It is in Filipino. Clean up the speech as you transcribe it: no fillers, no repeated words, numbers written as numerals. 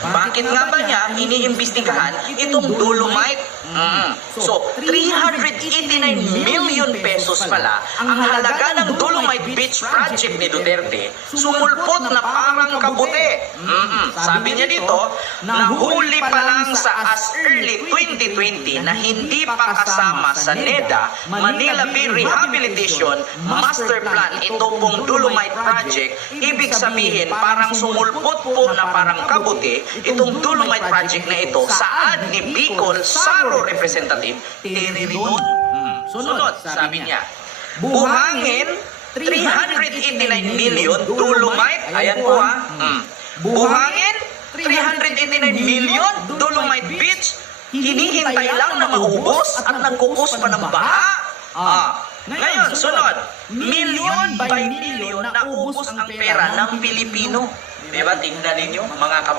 Bakit nga ba niya iniimbestigahan itong Dolomite? So, 389 million pesos pala ang halaga ng Dolomite Beach Project ni Duterte, sumulpot na parang kabuti. Sabi niya dito, nahuli pa lang sa as early 2020 na hindi pa kasama sa NEDA Manila Bay Rehabilitation Master Plan ito pong Dolomite Project. Ibig sabihin, parang sumulpot po na parang kabuti itong Dolomite Project na ito sa ad ni Bicol Saro Representative Terry Ridon. Sunod, sabi niya, buhangin 389 million Dolomite. Ayan po ha. Buhangin 389 million Dolomite Beach. Hinihintay lang na maubos at nagkukos pa ng baha. Ngayon, sunod, milyon by milyon na ubos ang pera ng Pilipino. Diba? Tingnan ninyo, mga kapatid.